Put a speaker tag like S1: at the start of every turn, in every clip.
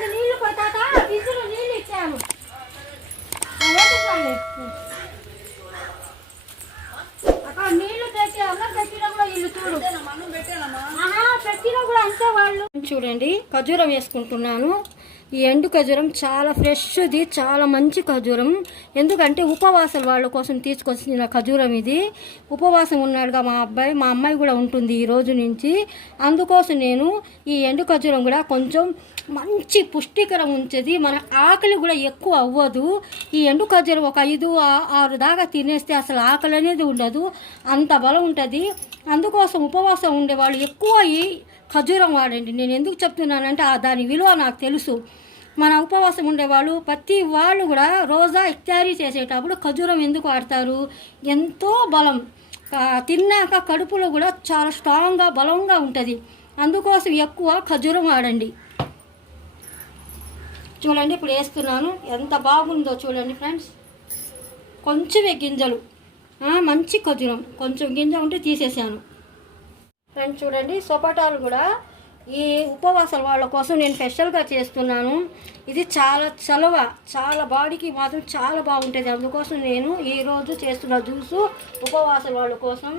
S1: ఒక నీళ్ళు చూడండి. ఖజూరం వేసుకుంటున్నాను. ఈ ఎండు ఖజూరం చాలా ఫ్రెష్ది చాలా మంచి ఖజూరం. ఎందుకంటే ఉపవాసం వాళ్ళ కోసం తీసుకొచ్చిన ఖజూరం ఇది. ఉపవాసం ఉన్నాడుగా మా అబ్బాయి మా అమ్మాయి కూడా ఉంటుంది ఈ రోజు నుంచి. అందుకోసం నేను ఈ ఎండు ఖజూరం కూడా కొంచెం మంచి పుష్టికరం ఉంచేది. మన ఆకలి కూడా ఎక్కువ అవ్వదు. ఈ ఎండు ఖజూరం ఒక ఐదు ఆరు దాకా తినేస్తే అసలు ఆకలి అనేది ఉండదు. అంత బలం ఉంటుంది. అందుకోసం ఉపవాసం ఉండేవాళ్ళు ఎక్కువ ఈ ఖజూరం వాడండి. నేను ఎందుకు చెప్తున్నానంటే ఆ దాని విలువ నాకు తెలుసు. మన ఉపవాసం ఉండేవాళ్ళు ప్రతి వాళ్ళు కూడా రోజా ఇత్యారీ చేసేటప్పుడు ఖజూరం ఎందుకు వాడతారు? ఎంతో బలం. తిన్నాక కడుపులో కూడా చాలా స్ట్రాంగ్గా బలంగా ఉంటుంది. అందుకోసం ఎక్కువ ఖజూరం వాడండి. చూడండి ఇప్పుడు వేస్తున్నాను. ఎంత బాగుందో చూడండి ఫ్రెండ్స్. కొంచెమే గింజలు. మంచి ఖజూరం. కొంచెం గింజ ఉంటే తీసేసాను ఫ్రెండ్స్ చూడండి సొపటాలు కూడా ఈ ఉపవాసాల వాళ్ళ కోసం నేను స్పెషల్గా చేస్తున్నాను. ఇది చాలా చలవ చాలా బాడీకి మాత్రం చాలా బాగుంటుంది. అందుకోసం నేను ఈరోజు చేస్తున్న జ్యూసు ఉపవాసాల వాళ్ళ కోసం.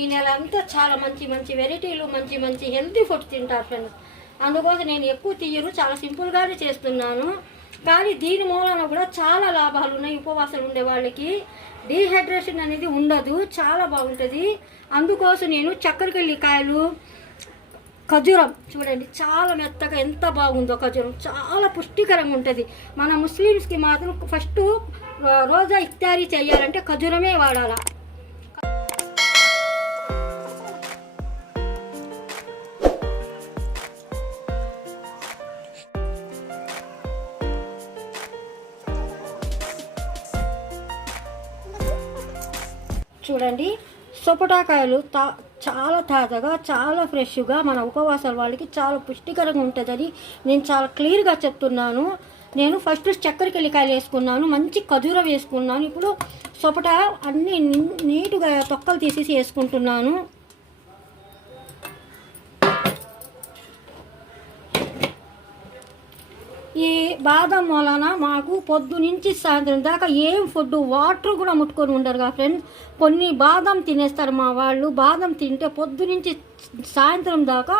S1: ఈ నెల అంతా చాలా మంచి మంచి వెరైటీలు మంచి మంచి హెల్తీ ఫుడ్ తింటారు ఫ్రెండ్స్. అందుకోసం నేను ఎక్కువ తీయను చాలా సింపుల్గానే చేస్తున్నాను. కానీ దీని మూలన కూడా చాలా లాభాలు ఉన్నాయి ఉపవాసాలు ఉండే వాళ్ళకి. డీహైడ్రేషన్ అనేది ఉండదు చాలా బాగుంటుంది. అందుకోసం నేను చక్కెరకెళ్ళి కాయలు ఖజూరం చూడండి చాలా మెత్తగా ఎంత బాగుందో ఖజూరం. చాలా పుష్టికరంగా ఉంటుంది. మన ముస్లిమ్స్కి మాత్రం ఫస్ట్ రోజా ఇఫ్తారీ చేయాలంటే ఖజూరమే వాడాలా. చూడండి. సపోటాకాయలు తా చాలా తాజాగా చాలా ఫ్రెష్గా మన ఉపవాసాల వాళ్ళకి చాలా పుష్టికరంగా ఉంటుందని నేను చాలా క్లియర్గా చెప్తున్నాను. నేను ఫస్ట్ చక్కెరకెల్లికాయలు వేసుకున్నాను మంచి ఖజూరం వేసుకున్నాను. ఇప్పుడు సొపట అన్నీ నీటుగా తొక్కలు తీసేసి వేసుకుంటున్నాను. ఈ బాదం వలన మాకు పొద్దు నుంచి సాయంత్రం దాకా ఏం ఫుడ్ వాటర్ కూడా ముట్టుకొని ఉండరు ఫ్రెండ్స్. కొన్ని బాదం తినేస్తారు మా వాళ్ళు. బాదం తింటే పొద్దు నుంచి సాయంత్రం దాకా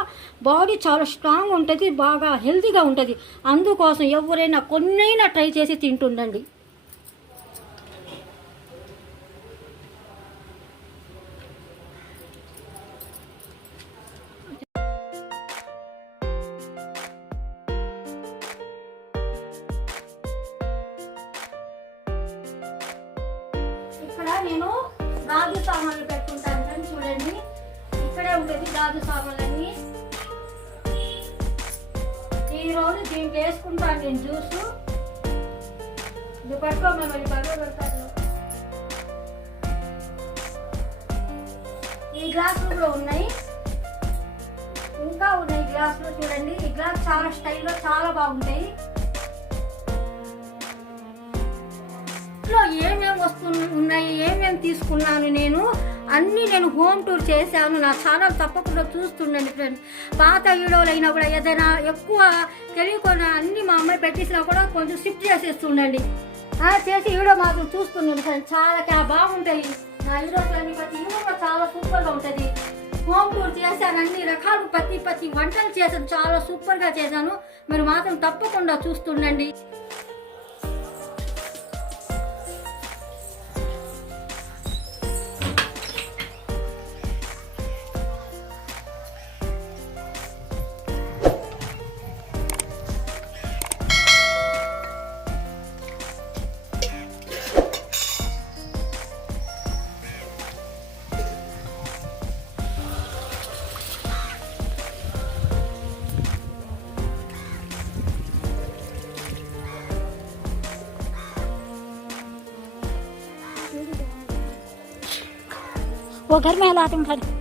S1: బాడీ చాలా స్ట్రాంగ్ ఉంటుంది బాగా హెల్తీగా ఉంటుంది. అందుకోసం ఎవరైనా కొన్నైనా ట్రై చేసి తింటుండండి. నేను గాజు సామాన్లు పెట్టుకుంటాను ఫ్రెండ్స్ చూడండి. ఇక్కడే ఉంటుంది గాజు సామాన్లన్నీ. ఈరోజు రోజు దీంట్లో వేసుకుంటాను నేను జ్యూస్. ఇది పట్టుకోమని మరి పెడతాను. ఈ గ్లాసులు కూడా ఉన్నాయి. ఇంకా ఉన్నాయి గ్లాసులు చూడండి. ఈ గ్లాస్ చాలా స్టైల్లో చాలా బాగుంటాయి. ఇంట్లో ఏమేమి వస్తున్నా ఉన్నాయి ఏమేమి తీసుకున్నాను నేను అన్నీ నేను హోమ్ టూర్ చేశాను. నా ఛానల్ తప్పకుండా చూస్తుండండి ఫ్రెండ్స్ పాత వీడియోలు అయినా కూడా ఏదైనా ఎక్కువ తెలియకుండా అన్నీ మా అమ్మాయి పెట్టేసినా కూడా కొంచెం షిఫ్ట్ చేసేస్తుండండి. చేసి వీడియో మాత్రం చూస్తున్నాను ఫ్రెండ్స్ చాలా చాలా బాగుంటాయి. నా వీడియోస్ ప్రతి వీడియో కూడా చాలా సూపర్గా ఉంటుంది. హోమ్ టూర్ చేశాను అన్ని రకాలు ప్రతి ప్రతి వంటలు చేశాను చాలా సూపర్గా చేశాను. మీరు మాత్రం తప్పకుండా చూస్తుండండి.
S2: वो घर में है हैं खड़े।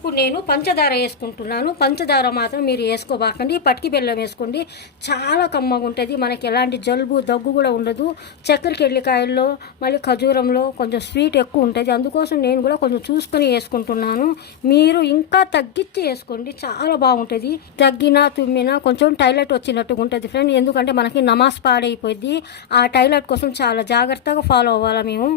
S1: ఫ్రెండ్స్ ఇప్పుడు నేను పంచదార వేసుకుంటున్నాను. పంచదార మాత్రం మీరు వేసుకోబాకండి. పటికి బెల్లం వేసుకోండి. చాలా కమ్మగా ఉంటుంది. మనకి ఎలాంటి జలుబు దగ్గు కూడా ఉండదు. చక్కెర కెళ్ళికాయల్లో మళ్ళీ ఖజూరంలో కొంచెం స్వీట్ ఎక్కువ ఉంటుంది. అందుకోసం నేను కూడా కొంచెం చూసుకొని వేసుకుంటున్నాను. మీరు ఇంకా తగ్గించి వేసుకోండి. చాలా బాగుంటుంది. తగ్గినా తుమ్మినా కొంచెం టైలెట్ వచ్చినట్టుగా ఉంటుంది ఫ్రెండ్. ఎందుకంటే మనకి నమాజ్ పాడైపోయింది ఆ టైలెట్ కోసం చాలా జాగ్రత్తగా ఫాలో అవ్వాలి మేము.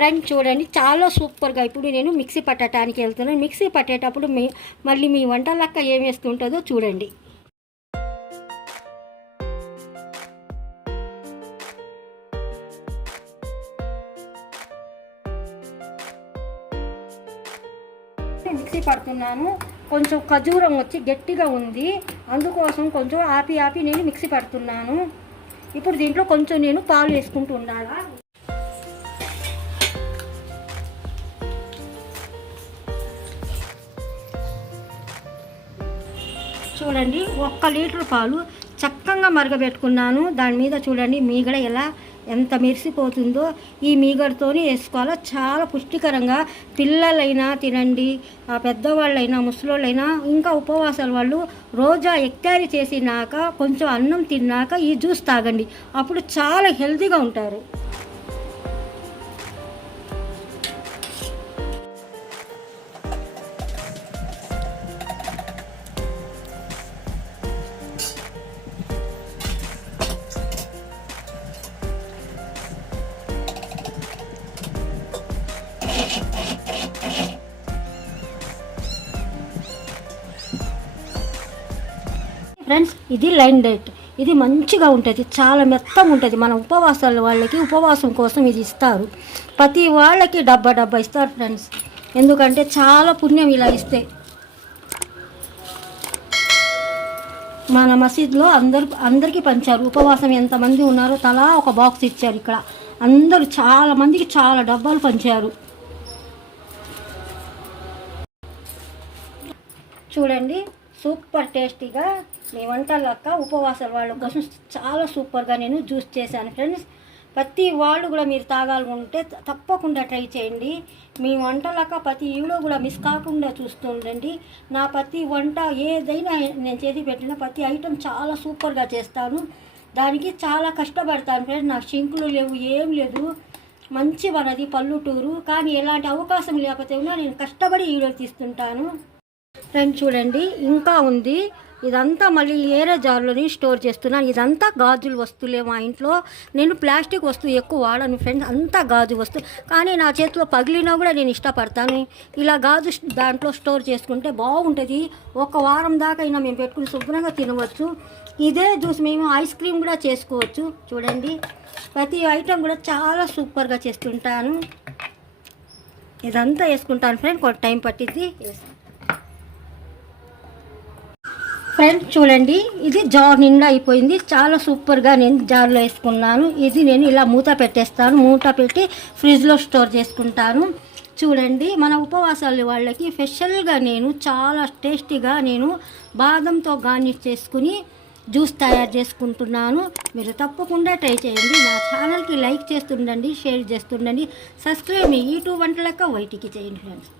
S1: ఫ్రెండ్ చూడండి చాలా సూపర్గా. ఇప్పుడు నేను మిక్సీ పట్టడానికి వెళ్తున్నాను. మిక్సీ పట్టేటప్పుడు మీ మళ్ళీ మీ వంట లెక్క ఏం వేస్తుంటుందో చూడండి. మిక్సీ పడుతున్నాను. కొంచెం ఖజూరం వచ్చి గట్టిగా ఉంది. అందుకోసం కొంచెం ఆపి ఆపి నేను మిక్సీ పడుతున్నాను. ఇప్పుడు దీంట్లో కొంచెం నేను పాలు వేసుకుంటూ చూడండి ఒక్క లీటర్ పాలు చక్కగా మరగబెట్టుకున్నాను. దాని మీద చూడండి మీగడ ఎలా ఎంత మెరిసిపోతుందో. ఈ మీగడతోనే వేసుకోవాలో? చాలా పుష్టికరంగా పిల్లలైనా తినండి. ఆ పెద్దవాళ్ళైనా ముసలోళ్ళైనా ఇంకా ఉపవాసాల వాళ్ళు రోజా ఎక్తారి చేసినాక కొంచెం అన్నం తిన్నాక ఈ జ్యూస్ తాగండి. అప్పుడు చాలా హెల్తీగా ఉంటారు. ఫ్రెండ్స్ ఇది లైన్ డైట్. ఇది మంచిగా ఉంటుంది. చాలా మెత్తగా ఉంటుంది మన ఉపవాసాల వాళ్ళకి ఉపవాసం కోసం ఇది ఇస్తారు. ప్రతి వాళ్ళకి డబ్బా డబ్బా ఇస్తారు ఫ్రెండ్స్ ఎందుకంటే చాలా పుణ్యం ఇలా ఇస్తే. మన మసీద్లో అందరు అందరికీ పంచారు. ఉపవాసం ఎంతమంది ఉన్నారో తలా ఒక బాక్స్ ఇచ్చారు ఇక్కడ. అందరూ చాలా మందికి చాలా డబ్బాలు పంచారు. చూడండి. సూపర్ టేస్టీగా మీ వంటలక్క ఉపవాసాల వాళ్ళ కోసం చాలా సూపర్గా నేను జ్యూస్ చేశాను ఫ్రెండ్స్. ప్రతి వాళ్ళు కూడా మీరు తాగాలనుకుంటే తప్పకుండా ట్రై చేయండి. మీ వంటలక్క ప్రతి వీడియో కూడా మిస్ కాకుండా చూస్తుండండి. నా ప్రతి వంట ఏదైనా నేను చేసి పెట్టిన ప్రతి ఐటెం చాలా సూపర్గా చేస్తాను. దానికి చాలా కష్టపడతాను ఫ్రెండ్స్. నాకు షింకులు లేవు ఏం లేదు. మంచి మనది పల్లెటూరు. కానీ ఎలాంటి అవకాశం లేకపోతే నేను కష్టపడి వీడియో తీస్తుంటాను. ఫ్రెండ్ చూడండి ఇంకా ఉంది. ఇదంతా మళ్ళీ ఏరే జార్లోని స్టోర్ చేస్తున్నాను. ఇదంతా గాజులు వస్తువులే మా ఇంట్లో. నేను ప్లాస్టిక్ వస్తువు ఎక్కువ వాడను ఫ్రెండ్స్ అంతా గాజు వస్తువు. కానీ నా చేతిలో పగిలినా కూడా నేను ఇష్టపడతాను. ఇలా గాజు దాంట్లో స్టోర్ చేసుకుంటే బాగుంటుంది. ఒక వారం దాకా అయినా మేము పెట్టుకుని శుభ్రంగా తినవచ్చు. ఇదే జ్యూస్ మేము ఐస్ క్రీమ్ కూడా చేసుకోవచ్చు. చూడండి ప్రతి ఐటెం కూడా చాలా సూపర్గా చేస్తుంటాను. ఇదంతా వేసుకుంటాను ఫ్రెండ్ కొంత టైం పట్టింది ఫ్రెండ్ చూడండి. ఇది జార్ నిండా అయిపోయింది. చాలా సూపర్గా నేను జార్లో వేసుకున్నాను. ఇది నేను ఇలా మూత పెట్టేస్తాను. మూత పెట్టి ఫ్రిడ్జ్లో స్టోర్ చేసుకుంటాను. చూడండి మన ఉపవాసాలు వాళ్ళకి స్పెషల్గా నేను చాలా టేస్టీగా నేను బాదంతో గార్నిష్ చేసుకుని జ్యూస్ తయారు చేసుకుంటున్నాను. మీరు తప్పకుండా ట్రై చేయండి. నా ఛానల్కి లైక్ చేస్తుండండి షేర్ చేస్తుండండి. సబ్స్క్రైబ్ మీ యూట్యూబ్ వంటలక్క వైటికి చేయండి ఫ్రెండ్స్.